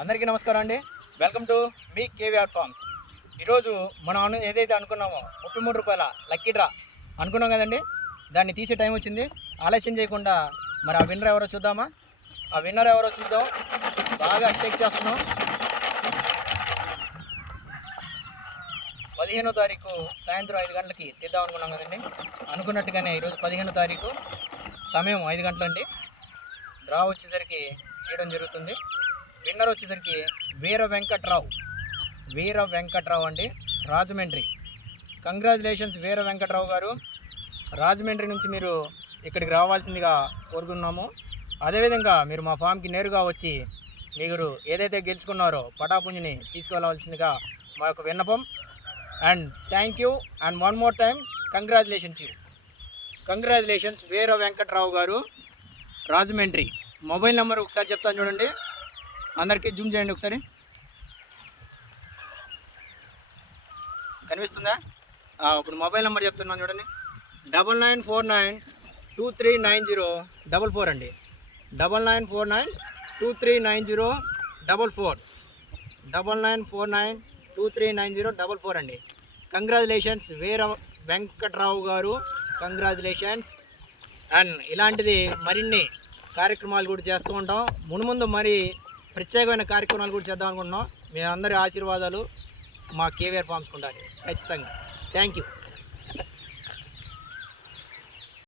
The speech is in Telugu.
అందరికీ నమస్కారం అండి. వెల్కమ్ టు మీ కేవీఆర్ ఫార్మ్స్. ఈరోజు మనం ఏదైతే అనుకున్నామో 33 రూపాయల లక్కీ డ్రా అనుకున్నాం కదండి, దాన్ని తీసే టైం వచ్చింది. ఆలస్యం చేయకుండా మరి ఆ విన్నర్ ఎవరో చూద్దామా? ఆ విన్నర్ ఎవరో చూద్దాం. బాగా చెక్ చేస్తున్నాం. 15వ తారీఖు సాయంత్రం 5 గంటలకి తీద్దాం అనుకున్నాం కదండి. అనుకున్నట్టుగానే ఈరోజు 15వ తారీఖు సమయం 5 గంటలండి. డ్రా వచ్చేసరికి తీయడం జరుగుతుంది. విన్నర్ వచ్చేసరికి వీర వెంకట్రావు అండి, రాజమండ్రి. కంగ్రాచులేషన్స్ వీర వెంకట్రావు గారు. రాజమండ్రి నుంచి మీరు ఇక్కడికి రావాల్సిందిగా కోరుకున్నాము. అదేవిధంగా మీరు మా ఫామ్కి నేరుగా వచ్చి మీరు ఏదైతే గెలుచుకున్నారో పటాపుంజిని తీసుకెళ్ళవలసిందిగా మా యొక్క విన్నపం. And thank you. And one more time congratulations Veera Venkatrao గారు, రాజమండ్రి. మొబైల్ నెంబర్ ఒకసారి చెప్తాను చూడండి, అందరికీ జూమ్ చేయండి ఒకసారి. కనిపిస్తుందా? ఇప్పుడు మొబైల్ నెంబర్ చెప్తున్నాను చూడండి, 9949239044 అండి. 9949239044 9949239044 అండి. కంగ్రాచులేషన్స్ వీర వెంకట్రావు గారు, కంగ్రాచులేషన్స్. అండ్ ఇలాంటిది మరిన్ని కార్యక్రమాలు కూడా చేస్తూ ఉంటాం. ముందు మరి ప్రత్యేకమైన కార్యక్రమాలు కూడా చేద్దాం అనుకుంటున్నాం. మీ అందరి ఆశీర్వాదాలు మా కేవీఆర్ ఫార్మ్స్కి ఉండాలి ఖచ్చితంగా. Thank you.